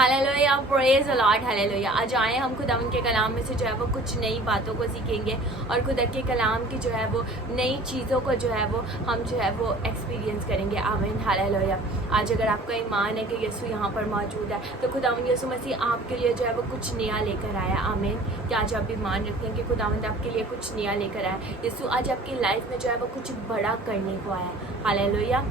Hallelujah, praise the Lord, hallelujah. आज आए हम खुदावन के कलाम में से जो है वो कुछ नई बातों को सीखेंगे और खुदा के कलाम की जो है वो नई चीज़ों को जो है वो हम जो है वो एक्सपीरियंस करेंगे। आमीन, हालेलुया। आज अगर आपका ईमान है कि यीशु यहाँ पर मौजूद है तो खुदावन यीशु मसीह आपके लिए जो है वो कुछ नया लेकर आया। आमीन। कि आज आप ईमान रखते हैं कि खुदावंद आपके लिए कुछ नया लेकर आया। यीशु आज आपकी लाइफ में जो है वो कुछ बड़ा करने को आया। हालेलुया।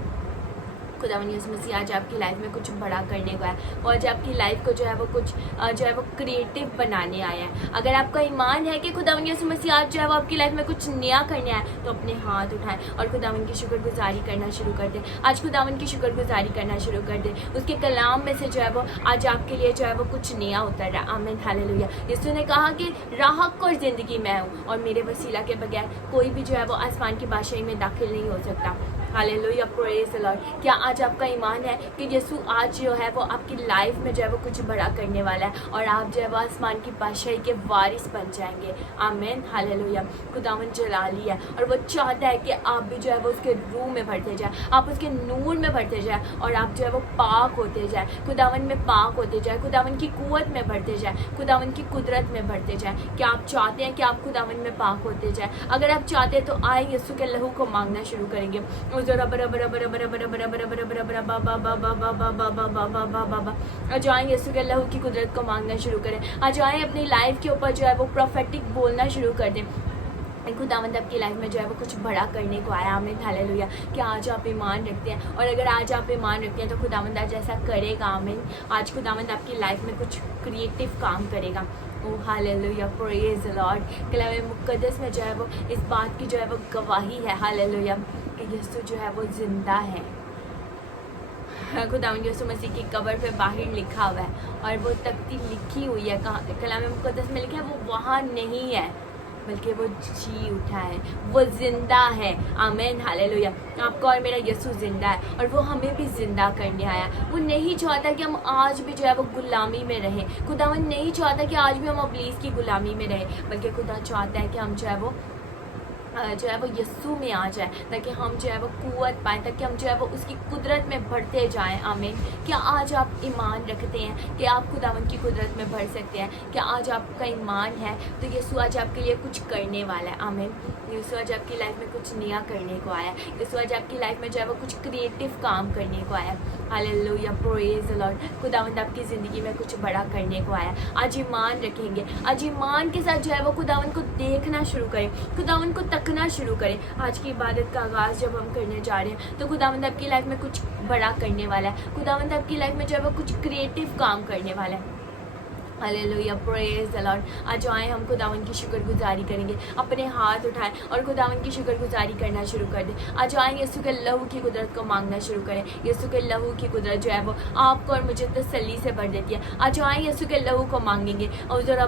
खुदावन यीशु मसीह आज आपकी लाइफ में कुछ बड़ा करने को है और आज आपकी लाइफ को जो है वो कुछ जो है वो क्रिएटिव बनाने आया है। अगर आपका ईमान है कि खुदावन यीशु मसीह आज जो है वो आपकी लाइफ में कुछ नया करने आया तो अपने हाथ उठाएं और खुदावन की शुक्रगुजारी करना शुरू कर दें। आज खुदावन की शुक्रगुजारी करना शुरू कर दें। उसके कलाम में से जो है वो आज आपके लिए जो है वो कुछ नया उतर रहा है। आमीन, हालेलुया। यीशु ने कहा कि राह और ज़िंदगी मैं हूँ और मेरे वसीला के बगैर कोई भी जो है वो आसमान की बादशाही में दाखिल नहीं हो सकता। Hallelujah, praise the Lord. क्या आज आपका ईमान है कि यीशु आज जो है वो आपकी लाइफ में जो है वो कुछ बड़ा करने वाला है और आप जो है वो आसमान की बादशाही के वारिस बन जाएंगे। आमीन, हालेलुया। खुदावन जलाली है और वो चाहता है कि आप भी जो है वो उसके रूह में भरते जाए, आप उसके नूर में भरते जाए और आप जो है वो पाक होते जाए, खुदावन में पाक होते जाए, खुदावन की कुव्वत में भरते जाए, खुदावन की कुदरत में भरते जाए। क्या आप चाहते हैं कि आप खुदावन में पाक होते जाए? अगर आप चाहते हैं तो आए यीशु के लहू को मांगना शुरू करेंगे। आज आए यीशु के लहू की कुदरत को मांगना शुरू करें। आज आए अपनी लाइफ के ऊपर जो है वो प्रोफेटिक बोलना शुरू कर दें। खुदावंद आपकी लाइफ में जो है वो कुछ बड़ा करने को आया। आमीन, हालेलुया। कि आज आप ईमान रखते हैं और अगर आज आप ईमान रखते हैं तो खुदावंद आज ऐसा करेगा। आमीन। आज खुदावंद आपकी लाइफ में कुछ क्रिएटिव काम करेगा। ओ हालेलुया, प्रेज द लॉर्ड। कलाम मुक़द्दस में जो है वो इस बात की जो है वो गवाही है। हालेलुया, कि यीशु जो है वो जिंदा है। खुदावंद यीशु मसीह की कब्र पे बाहर लिखा हुआ है और वो तख्ती लिखी हुई है। कलाम मुक़द्दस में लिखा है वो वहाँ नहीं है बल्कि वो जी उठा है, वो जिंदा है। आमीन, हालेलुया। आपका और मेरा यीशु जिंदा है और वो हमें भी जिंदा करने आया। वो नहीं चाहता कि हम आज भी जो है वो गुलामी में रहें। खुदावन नहीं चाहता कि आज भी हम इब्लीस की गुलामी में रहें, बल्कि खुदा चाहता है कि हम जो है वो यीशु में आ जाए ताकि हम जो है वो कुव्वत पाएँ, ताकि हम जो है वो उसकी कुदरत में बढ़ते जाएं। आमीन। क्या आज आप ईमान रखते हैं कि आप खुदावन की कुदरत में बढ़ सकते हैं? क्या आज आपका ईमान है तो यीशु आज आपके लिए कुछ करने वाला है। आमीन। यीशु आज आपकी लाइफ में कुछ नया करने को आया। यीशु आज आपकी लाइफ में जो है वो कुछ क्रिएटिव काम करने को आया। Hallelujah, praise the Lord. खुदावंद आपकी ज़िंदगी में कुछ बड़ा करने को आया। आज ईमान रखेंगे, आज ईमान के साथ जो है वो खुदावन को देखना शुरू करें, खुदावन को तकना शुरू करें। आज की इबादत का आगाज़ जब हम करने जा रहे हैं तो खुदावंद आपकी लाइफ में कुछ बड़ा करने वाला है। खुदावंद आपकी लाइफ में जो है वो कुछ क्रिएटिव काम करने वाला है। Hallelujah, praise the Lord. आज आए हम खुदावन की शुक्रगुजारी करेंगे। अपने हाथ उठाएं और खुदावन की शुक्रगुजारी करना शुरू कर दें। आज आए यीशु के लहू की कुदरत को मांगना शुरू करें। यीशु के लहू की कुदरत जो है वो आपको और मुझे तसल्ली से भर देती है। आज आए यीशु के लहू को मांगेंगे और ज़रा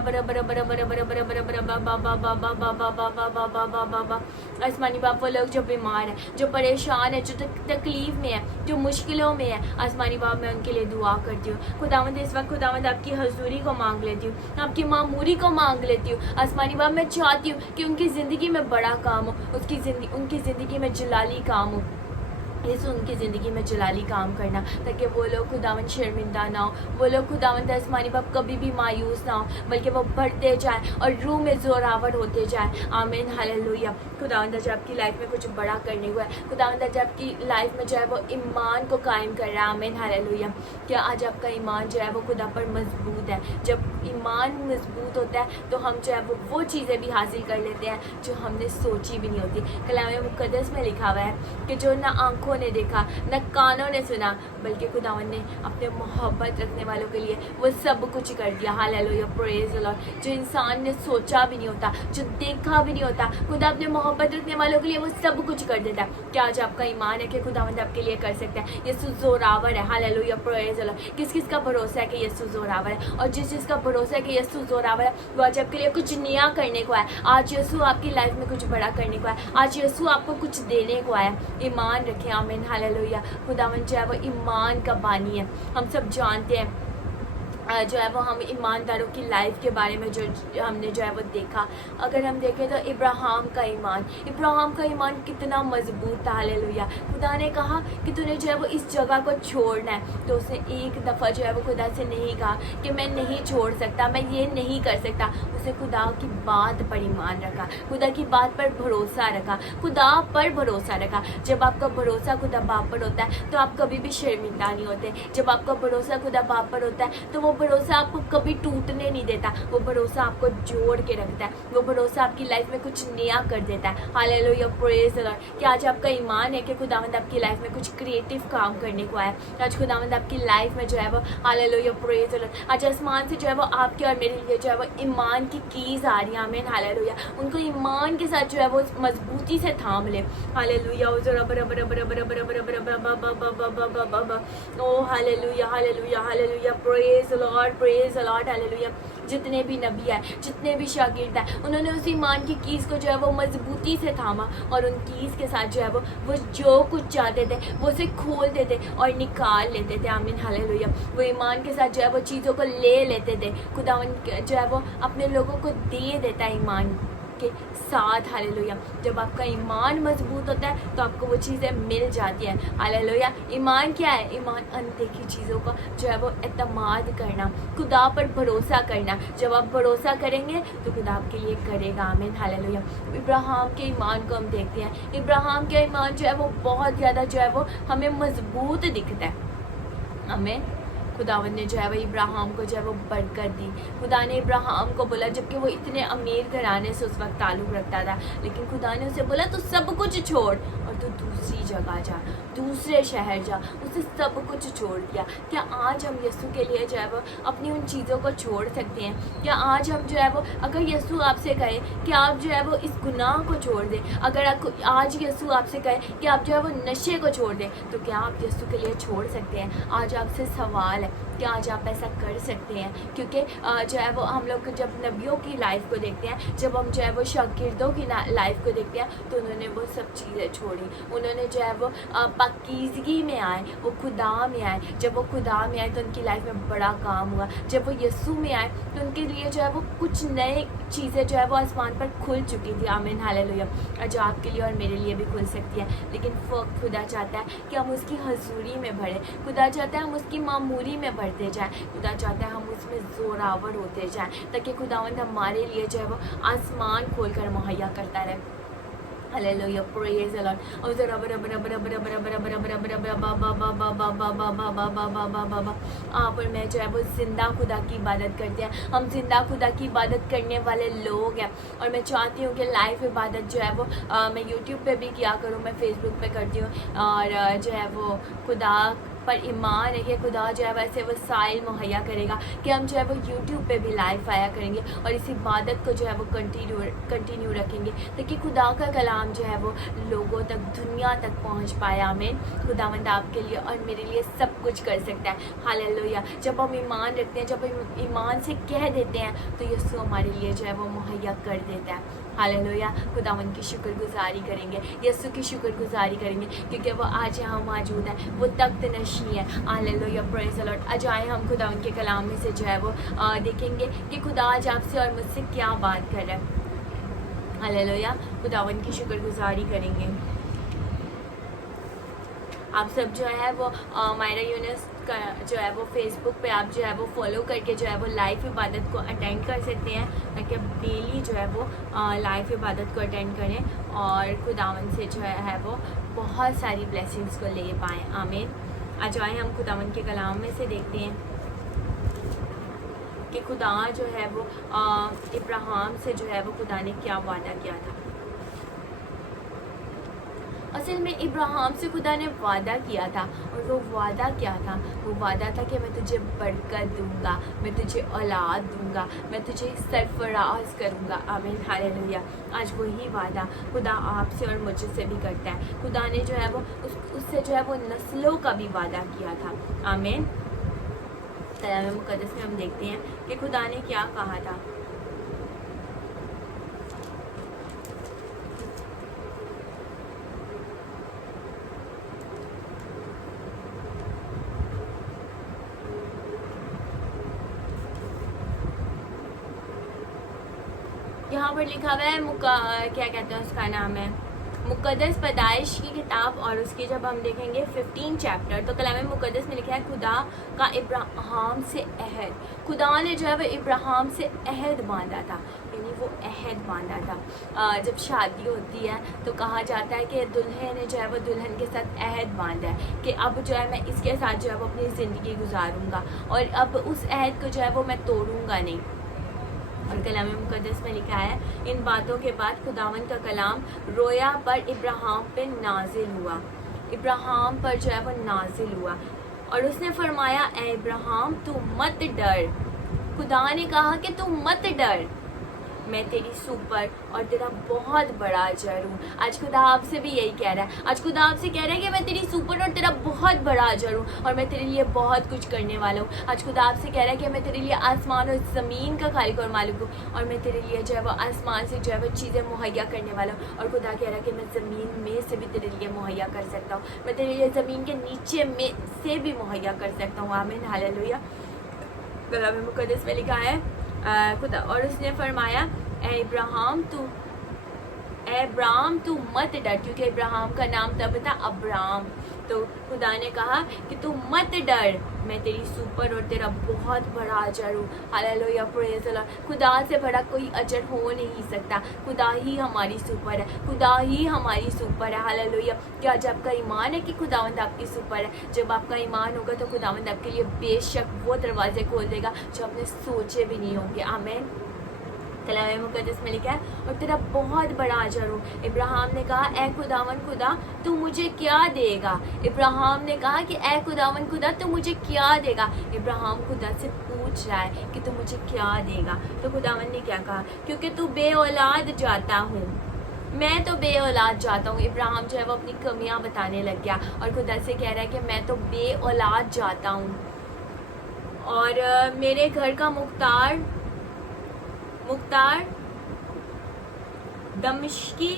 आसमानी बाप, वो लोग जो बीमार हैं, जो परेशान है, जो तकलीफ में है, जो मुश्किलों में है, आसमानी बाप मैं उनके लिए दुआ करती हूँ। खुदावंद इस वक्त खुदावंद आपकी हजूरी को मांग लेती हूँ, आपकी मामूरी को मांग लेती हूँ। आसमानी बाप मैं चाहती हूँ कि उनकी ज़िंदगी में बड़ा काम हो, उनकी ज़िंदगी में जलाली काम हो। यीशु उनकी ज़िंदगी में जलाली काम करना ताकि वो लोग खुदावन शर्मिंदा ना हो, वो लोग खुदावन आसमानी बाप कभी भी मायूस ना हो, बल्कि वो बढ़ते जाए और रूह में जोरावर होते जाए। आमीन, हालेलुया। खुदावन आज आपकी लाइफ में कुछ बड़ा करने हुआ है। खुदावन आज आपकी लाइफ में जो है वो ईमान को कायम कर रहा है। आमीन, हालेलुया। क्या आज आपका ईमान जो है वो खुदा पर मजबूत है? जब ईमान मजबूत होता है तो हम जो है वो चीज़ें भी हासिल कर लेते हैं जो हमने सोची भी नहीं होती। कलाम मुक़द्दस में लिखा हुआ है कि जो ना आंखों ने देखा न कानों ने सुना, बल्कि खुदावन ने अपने मोहब्बत रखने वालों के लिए वो सब कुछ कर दिया। Hallelujah, praise the Lord. जो इंसान ने सोचा भी नहीं होता, जो देखा भी नहीं होता, खुदा अपने मोहब्बत रखने वालों के लिए वो सब कुछ कर देता है। क्या आज आपका ईमान है कि खुदावंद आपके लिए कर सकता है? यीशु जोरावर है। Hallelujah, praise the Lord. किस किस का भरोसा है कि यीशु जोरावर है? और जिस जिसका भरोसा है कि यीशु जोरावर है वो आज आपके लिए कुछ नया करने को है। आज यीशु आपकी लाइफ में कुछ बड़ा करने को है। आज यीशु आपको कुछ देने को आया। ईमान रखें। आमीन, हालेलुया। खुदावन जो है वो ईमान का बानी है। हम सब जानते हैं जो है वो हम ईमानदारों की लाइफ के बारे में जो हमने जो है वो देखा। अगर हम देखें तो इब्राहिम का ईमान कितना मजबूत था। हालेलुया। खुदा ने कहा कि तूने जो है वो इस जगह को छोड़ना है, तो उसने एक दफ़ा जो है वो खुदा से नहीं कहा कि मैं नहीं छोड़ सकता, मैं ये नहीं कर सकता। उसने खुदा की बात पर ईमान रखा, खुदा की बात पर भरोसा रखा, खुदा पर भरोसा रखा। जब आपका भरोसा खुदा बाप पर होता है तो आप कभी भी शर्मिंदा नहीं होते। जब आपका भरोसा खुदा बाप पर होता है तो वो भरोसा आपको कभी टूटने नहीं देता, वो भरोसा आपको जोड़ के रखता है, वो भरोसा आपकी लाइफ में कुछ नया कर देता है। Hallelujah, praise the Lord. कि आज आपका ईमान है कि खुदावंद आपकी लाइफ में कुछ क्रिएटिव काम करने को आया। आज खुदावंद आपकी लाइफ में जो है वो, हालेलुया, प्रेज द लॉर्ड, आज आसमान से जो है वो आपके और मेरे लिए जो है वो ईमान की कीज आ रही है। आमीन, हालेलुया। उनको ईमान के साथ जो है वो मजबूती से थाम ले। Hallelujah. Oh hallelujah, hallelujah, hallelujah, praise Lord, praise Lord, hallelujah. जितने भी नबी है, जितने भी शागिर्द है, उन्होंने उस ईमान की कीज को जो है वो मजबूती से थामा और उन कीज के साथ जो है वो जो कुछ चाहते थे वो उसे खोल देते और निकाल लेते थे। आमीन, हालेलुया। वो ईमान के साथ जो है वो चीज़ों को ले लेते थे। खुदावन जो है वो अपने लोगों को दे देता है ईमान के साथ। हालेलुया। जब आपका ईमान मजबूत होता है तो आपको वो चीज़ें मिल जाती हैं। हालेलुया। ईमान क्या है? ईमान अनदेखी चीज़ों का जो है वो एतमाद करना, खुदा पर भरोसा करना। जब आप भरोसा करेंगे तो खुदा आपके लिए करेगा। आमीन, हालेलुया। इब्राहिम के ईमान को हम देखते हैं। इब्राहिम का ईमान जो है वो बहुत ज़्यादा जो है वो हमें मजबूत दिखता है। हमें खुदावन ने जो है वो इब्राहिम को जो है वो बरकत दी। खुदा ने इब्राहिम को बोला, जबकि वो इतने अमीर घराने से उस वक्त ताल्लुक़ रखता था, लेकिन खुदा ने उसे बोला तू सब कुछ छोड़ और तू दूसरी जगह जा, दूसरे शहर जा। उसे सब कुछ छोड़ दिया। क्या आज हम यीशु के लिए जो है वो अपनी उन चीज़ों को छोड़ सकते हैं? क्या आज हम जो है वो, अगर यीशु आपसे कहे कि आप जो है वो इस गुनाह को छोड़ दें, अगर आज यीशु आपसे कहे कि आप जो है वो नशे को छोड़ दें, तो क्या आप यीशु के लिए छोड़ सकते हैं? आज आपसे सवाल है, क्या आज आप ऐसा कर सकते हैं? क्योंकि जो है वो हम लोग जब नबियों की लाइफ को देखते हैं, जब हम जो है वो शागिर्दों की लाइफ को देखते हैं, तो उन्होंने वो सब चीज़ें छोड़ी। उन्होंने जो है वो पाकीज़गी में आए, वो खुदा में आए। जब वो खुदा में आए तो उनकी लाइफ में बड़ा काम हुआ। जब वो यीशु में आए तो उनके लिए जो है वो कुछ नए चीज़ें जो है वो आसमान पर खुल चुकी थी। आमीन, हालेलुया। जो आपके लिए और मेरे लिए भी खुल सकती है, लेकिन खुदा चाहता है कि हम उसकी हजूरी में बढ़े। खुदा चाहता है हम उसकी मामूरी में बढ़ते जाएं। खुदा चाहता है हम उसमें ज़ोरावर होते जाएं, ताकि खुदावंद हमारे लिए जो है वो आसमान खोल कर मुहैया करता रहे। Hallelujah, praise the Lord. आप और मैं जो है वो जिंदा खुदा की इबादत करते हैं। हम जिंदा खुदा की इबादत करने वाले लोग हैं। और मैं चाहती हूँ कि लाइव इबादत जो है वो मैं यूट्यूब पे भी किया करूँ, मैं फेसबुक पे करती हूँ। और जो है वो खुदा पर ईमान है कि खुदा जो है वैसे वसाइल मुहैया करेगा कि हम जो है वो यूट्यूब पे भी लाइव आया करेंगे और इस इबादत को जो है वो कंटिन्यू रखेंगे, ताकि खुदा का कलाम जो है वो लोगों तक, दुनिया तक पहुंच पाए। आमीन। खुदावंद आपके लिए और मेरे लिए सब कुछ कर सकता है। हालेलुया। जब हम ईमान रखते हैं, जब हम ईमान से कह देते हैं, तो यीशु हमारे लिए जो है वो मुहैया कर देता है। हालेलुया। खुदावंद की शुक्रगुजारी करेंगे, यीशु की शुक्रगुजारी करेंगे, क्योंकि वो आज यहाँ मौजूद है, वो तख्त नशी है। Hallelujah, praise the Lord. आज आए हम खुदावंद के कलाम में से जो है वो देखेंगे कि खुदा आज आपसे और मुझसे क्या बात कर रहा है। हालेलुया। खुदावंद की शुक्रगुजारी करेंगे। आप सब जो है वो मायरा यूनिस का जो है वो फेसबुक पे आप जो है वो फॉलो करके जो है वो लाइव इबादत को अटेंड कर सकते हैं, ताकि आप डेली जो है वो लाइव इबादत को अटेंड करें और खुदावंद से जो है वो बहुत सारी ब्लेसिंग्स को ले पाएँ। आमीन। आज आए हम खुदावंद के कलाम में से देखते हैं कि खुदा जो है वो इब्राहिम से जो है वो खुदा ने क्या वादा किया था। असल में इब्राहिम से खुदा ने वादा किया था, और वो वादा क्या था? वो वादा था कि मैं तुझे बरकत दूंगा, मैं तुझे औलाद दूंगा, मैं तुझे सरफराज करूंगा। आमीन, हालेलुया। आज वही वादा खुदा आपसे और मुझसे भी करता है। खुदा ने जो है वो उससे जो है वो नस्लों का भी वादा किया था। आमीन। कलाम मुक़द्दस में हम देखते हैं कि खुदा ने क्या कहा था। यहाँ पर लिखा हुआ है क्या कहते हैं उसका नाम है मुक़द्दस पैदाइश की किताब, और उसकी जब हम देखेंगे 15 चैप्टर, तो कलाम मुक़द्दस में लिखा है खुदा का इब्राहिम से अहद। खुदा ने जो है वो इब्राहिम से अहद बांधा था, यानी वो अहद बांधा था। जब शादी होती है तो कहा जाता है कि दुल्हन ने जो है वो दुल्हन के साथ अहद बांधा है कि अब जो है मैं इसके साथ जो है वो अपनी ज़िंदगी गुजारूँगा और अब उस अहद को जो है वो मैं तोड़ूँगा नहीं। और कलाम मुक़द्दस में लिखा है इन बातों के बाद खुदावंद का कलाम रोया पर इब्राहिम पे नाजिल हुआ, इब्राहिम पर जो है वो नाजिल हुआ और उसने फरमाया ए इब्राहिम तू मत डर। खुदा ने कहा कि तू मत डर, मैं तेरी सुपर और तेरा बहुत बड़ा अजर हूँ। आज खुदा आपसे भी यही कह रहा है, आज खुदा आपसे कह रहा है कि मैं तेरी सुपर और तेरा बहुत बड़ा अजर हूँ और मैं तेरे लिए बहुत कुछ करने वाला हूँ। आज खुदा आपसे कह रहा है कि मैं तेरे लिए आसमान और ज़मीन का खालिक और मालिक हूँ और मैं तेरे लिए जो है वो आसमान से जो है वो चीज़ें मुहैया करने वाला हूँ। और खुदा कह रहा है कि मैं ज़मीन में से भी तेरे लिए मुहैया कर सकता हूँ, मैं तेरे लिए ज़मीन के नीचे में से भी मुहैया कर सकता हूँ। आमीन हालेलुया। कलाम मुक़द्दस में लिखा है खुदा और उसने फरमाया ए इब्राहिम तू मत डर, क्योंकि इब्राहिम का नाम तब था अब्राम। तो खुदा ने कहा कि तू मत डर, मैं तेरी सुपर और तेरा बहुत बड़ा अजर हूँ। Hallelujah, praise the Lord. खुदा से बड़ा कोई अजर हो नहीं सकता, खुदा ही हमारी सुपर है, खुदा ही हमारी सुपर है। हालेलुया। क्या जब आपका ईमान है कि खुदावंद आपकी सुपर है, जब आपका ईमान होगा तो खुदावंद आपके लिए बेशक वो दरवाजे खोल देगा जो आपने सोचे भी नहीं होंगे। आमीन। कलाम मुक़द्दस में लिखा है और तेरा बहुत बड़ा अजर हूँ। इब्राहिम ने कहा ए खुदावन खुदा तू मुझे क्या देगा। इब्राहिम ने कहा कि ए खुदावन खुदा तू मुझे क्या देगा। इब्राहिम खुदा से पूछ रहा है कि तू मुझे क्या देगा। तो खुदावन ने क्या कहा, क्योंकि तू बे औलाद जाता हूँ, मैं तो बे औलाद जाता हूँ। इब्राहिम जो है वो अपनी कमियाँ बताने लग गया और खुदा से कह रहा है कि मैं तो बे औलाद जाता हूँ और मेरे घर का मुख्तार दमिश्की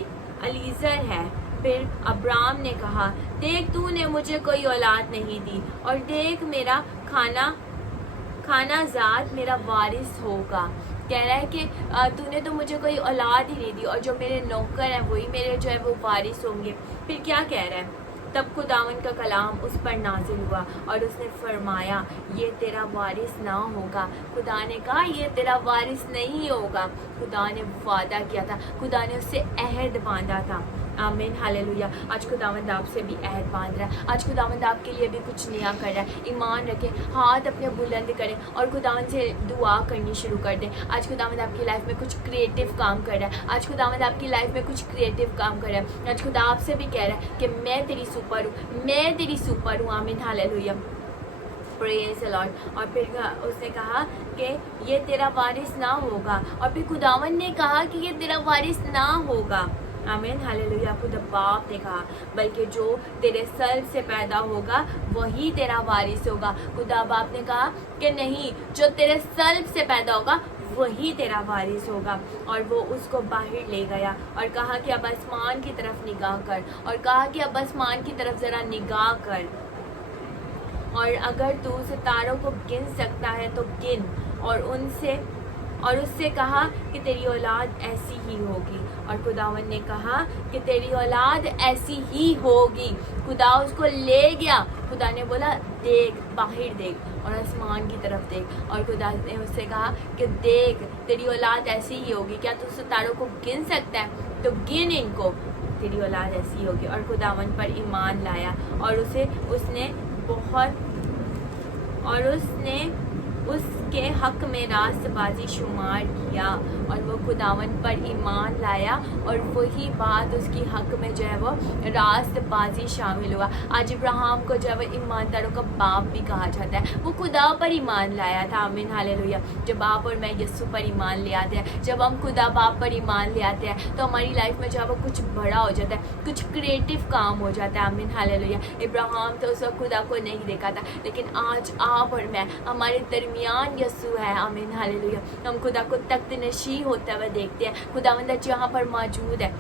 अलीज़र है। फिर अब्राम ने कहा देख तूने मुझे कोई औलाद नहीं दी और देख मेरा खाना ज़ात मेरा वारिस होगा। कह रहा है कि तूने तो मुझे कोई औलाद ही नहीं दी और जो मेरे नौकर हैं वही मेरे जो है वो वारिस होंगे। फिर क्या कह रहा है, तब खुदावन का कलाम उस पर नाजिल हुआ और उसने फरमाया ये तेरा वारिस ना होगा। खुदा ने कहा ये तेरा वारिस नहीं होगा। खुदा ने वादा किया था, खुदा ने उससे अहद बांधा था। आमीन हालेलुया। आज खुदावंद आपसे भी अहद बांध रहा है, आज खुदावंद आपके लिए भी कुछ नया कर रहा है। ईमान रखें, हाथ अपने बुलंद करें और खुदावंद से दुआ करनी शुरू कर दें। आज खुदावंद आपकी लाइफ में कुछ क्रिएटिव काम कर रहा है, आज खुदावंद आपकी लाइफ में कुछ क्रिएटिव काम कर रहा है। आज खुदा आपसे भी कह रहा है कि मैं तेरी सुपर हूँ, मैं तेरी सुपर हूँ। आमीन हालेलुया, प्रेज़ द लॉर्ड। और फिर उसने कहा कि ये तेरा वारिस ना होगा और फिर खुदावंद ने कहा कि ये तेरा वारिस ना होगा। आमीन हालेलुया। खुदा बाप ने कहा बल्कि जो तेरे सल्ब से पैदा होगा वही तेरा वारिस होगा। खुदा बाप ने कहा कि नहीं, जो तेरे सल्ब से पैदा होगा वही तेरा वारिस होगा। और वो उसको बाहर ले गया और कहा कि अब आसमान की तरफ निगाह कर, और कहा कि अब आसमान की तरफ ज़रा निगाह कर और अगर तू सितारों को गिन सकता है तो गिन। और उससे कहा कि तेरी औलाद ऐसी ही होगी। और खुदावन ने कहा कि तेरी औलाद ऐसी ही होगी। खुदा उसको ले गया, खुदा ने बोला देख, बाहर देख और आसमान की तरफ देख। और खुदा ने उससे कहा कि देख तेरी औलाद ऐसी ही होगी, क्या तू सितारों को गिन सकता है तो गिन इनको, तेरी औलाद ऐसी होगी। और खुदावन पर ईमान लाया और उसने उसके हक में रास्तबाजी शुमार किया और वो खुदावन पर ईमान लाया और वही बात उसकी हक में जो है वो रास्तबाजी शामिल हुआ। आज इब्राहिम को जो है वो ईमानदारों का बाप भी कहा जाता है, वो खुदा पर ईमान लाया था। आमीन हालेलुया। जब आप और मैं यीशु पर ईमान ले आते हैं, जब हम खुदा बाप पर ईमान ले आते हैं तो हमारी लाइफ में जो है वो कुछ बड़ा हो जाता है, कुछ क्रिएटिव काम हो जाता है। आमीन हालेलुया। इब्राहिम तो उस वक्त खुदा को नहीं देखा था, लेकिन आज आप और मैं, हमारे दरमियान यीशु है। आमीन हालेलुया। हम खुदा को तख्त नशी होता हुआ देखते हैं, खुदावंद यहाँ पर मौजूद है।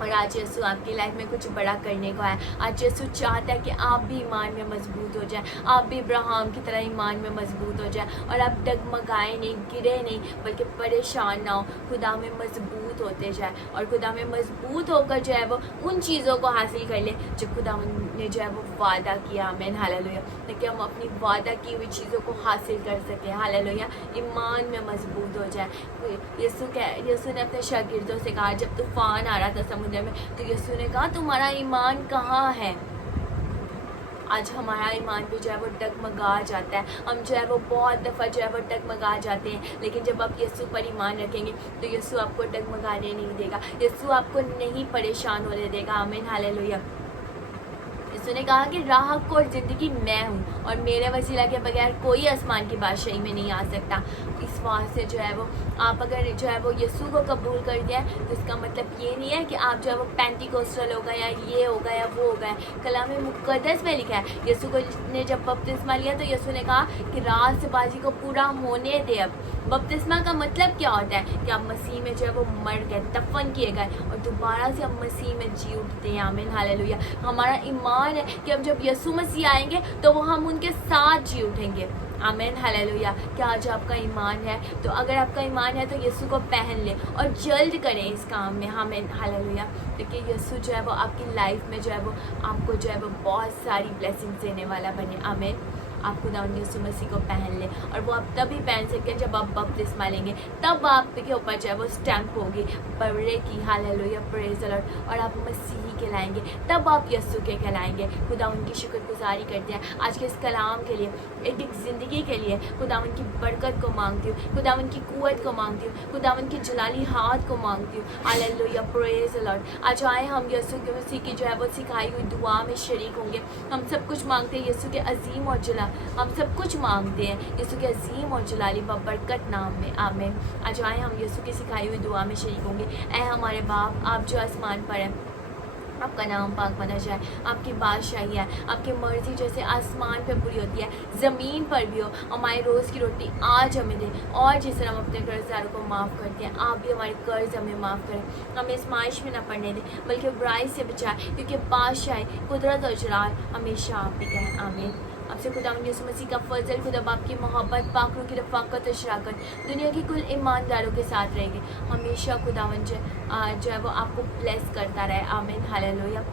और आज यीशु आपकी लाइफ में कुछ बड़ा करने को है। आज यीशु चाहता है कि आप भी ईमान में मजबूत हो जाए, आप भी अब्राहम की तरह ईमान में मजबूत हो जाए और आप डगमगाए नहीं, गिरे नहीं, बल्कि परेशान ना हो, खुदा में मजबूत होते जाए और खुदा में मजबूत होकर जो है वो उन चीज़ों को हासिल कर ले जो खुदा ने जो है वो वादा किया। आमीन, हालेलुया। ताकि हम अपनी वादा की हुई चीज़ों को हासिल कर सकें। हालेलुया। ईमान में मजबूत हो जाए। यीशु ने अपने शागिर्दों से कहा, जब तूफान आ रहा था समुद्र में, तो यीशु ने कहा तुम्हारा ईमान कहाँ है। आज हमारा ईमान भी जो है वो डगमगा जाता है। हम जो है वो बहुत दफ़ा जो है वो डगमगा जाते हैं, लेकिन जब आप यीशु पर ईमान रखेंगे तो यीशु आपको डगमगाने नहीं देगा, यीशु आपको नहीं परेशान होने देगा। आमीन, हालेलुया। यीशु ने कहा कि राह और ज़िंदगी मैं हूँ और मेरे वसीला के बगैर कोई आसमान की बादशाही में नहीं आ सकता। इस बात से जो है वो आप अगर जो है वो यीशु को कबूल कर दिया तो इसका मतलब ये नहीं है कि आप जो है वो पेंटिकोस्टल हो गए या ये हो गया या वो हो गया। कलाम मुक़द्दस में लिखा है, यीशु को ने जब बपतिस्मा लिया तो यीशु ने कहा कि रास्तबाजी को पूरा होने दे। अब बपतिस्मा का मतलब क्या होता है कि आप मसीह में जो है वो मर गए, दफन किए गए और दोबारा से हम मसीह में जी उठते हैं। आमीन, हालेलुया। हमारा ईमान है कि हम जब यीशु मसीह आएंगे तो वो हम उनके साथ जी उठेंगे। आमीन, हालेलुया। क्या आज आपका ईमान है? तो अगर आपका ईमान है तो यीशु को पहन ले और जल्द करें इस काम में। आमीन, हालेलुया। देखिए यीशु जो है वो आपकी लाइफ में जो है वो आपको जो है वो बहुत सारी ब्लेसिंग्स देने वाला बने। आमीन। आप खुदा यीशु मसीह को पहन लें और वो आप तभी पहन सकते हैं जब आप बपतिस्मा लेंगे, तब आपके ऊपर जो है वो स्टैम्प होगी बड़े की। Hallelujah, praise the Lord. और आप मसीही कहलाएंगे, तब आप यीशु के कहलाएंगे। खुदा उनकी शुक्रगुजारी करते हैं आज के इस कलाम के लिए, एक ज़िंदगी के लिए। खुदा उनकी बरकत को मांगती हूँ, खुदा उनकी कुव्वत को मांगती हूँ, खुदा उनकी जलाली हाथ को मांगती हूँ। Hallelujah, praise the Lord. आज आए हम यीशु के मसीह की जो है वो सिखाई हुई दुआ में शरीक होंगे। हम सब कुछ मांगते हैं यीशु के अजीम और जला, हम सब कुछ मांगते हैं यीशु के अजीम और जलाली बरकत नाम में। आमीन। आज आए हम यीशु की सिखाई हुई दुआ में शरीक होंगे। ऐ हमारे बाप, आप जो आसमान पर हैं, आपका नाम पाक माना जाए, आपकी बादशाही है, आपकी मर्जी जैसे आसमान पे पूरी होती है ज़मीन पर भी हो। हमारे रोज़ की रोटी आज हमें दें और जिस तरह हम अपने कर्जदारों को माफ़ करते हैं, आप भी हमारे कर्ज हमें माफ़ करें। हमें आज़माइश में न पड़ने दें बल्कि बुराई से बचाएं, क्योंकि बादशाही, कुदरत और जलाल हमेशा आप ही का है। आमीन। आपसे खुदा यीशु मसीह का फजल, खुदा बाप की मोहब्बत, पाकरों की रफ़ाकत और शराकत दुनिया की कुल ईमानदारों के साथ रहेगी हमेशा। खुदावन जो है वो आपको ब्लेस करता रहे। आमीन, हालेलुया।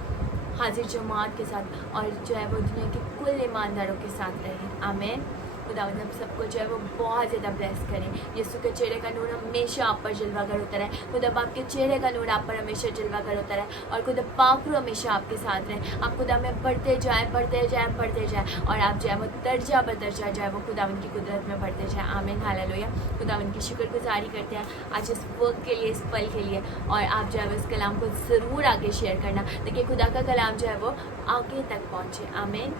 हाजिर जमात के साथ और जो है वो दुनिया के कुल ईमानदारों के साथ रहेगी। आमीन। खुदावन हम सबको जो है वो बहुत ज़्यादा ब्लेस करें। यीशु के चेहरे का नूर हमेशा आप पर जलवागर होता रहे। खुदा बाप के चेहरे का नूर आप पर हमेशा जलवागर होता रहे और खुदा पाक हमेशा आपके साथ रहे। आप खुदा में बढ़ते जाए, बढ़ते जाए, बढ़ते जाए और आप जो है वो दर्जा बदर्जा जो है वो खुदावन की कुदरत में बढ़ते जाए। आमीन, हालेलुया। खुदावन की शुक्रगुजारी करते हैं आज इस वक्त के लिए, इस पल के लिए। और आप जो है वो इस कलाम को ज़रूर आगे शेयर करना ताकि खुदा का कलाम जो है वो आगे तक पहुँचे। आमीन।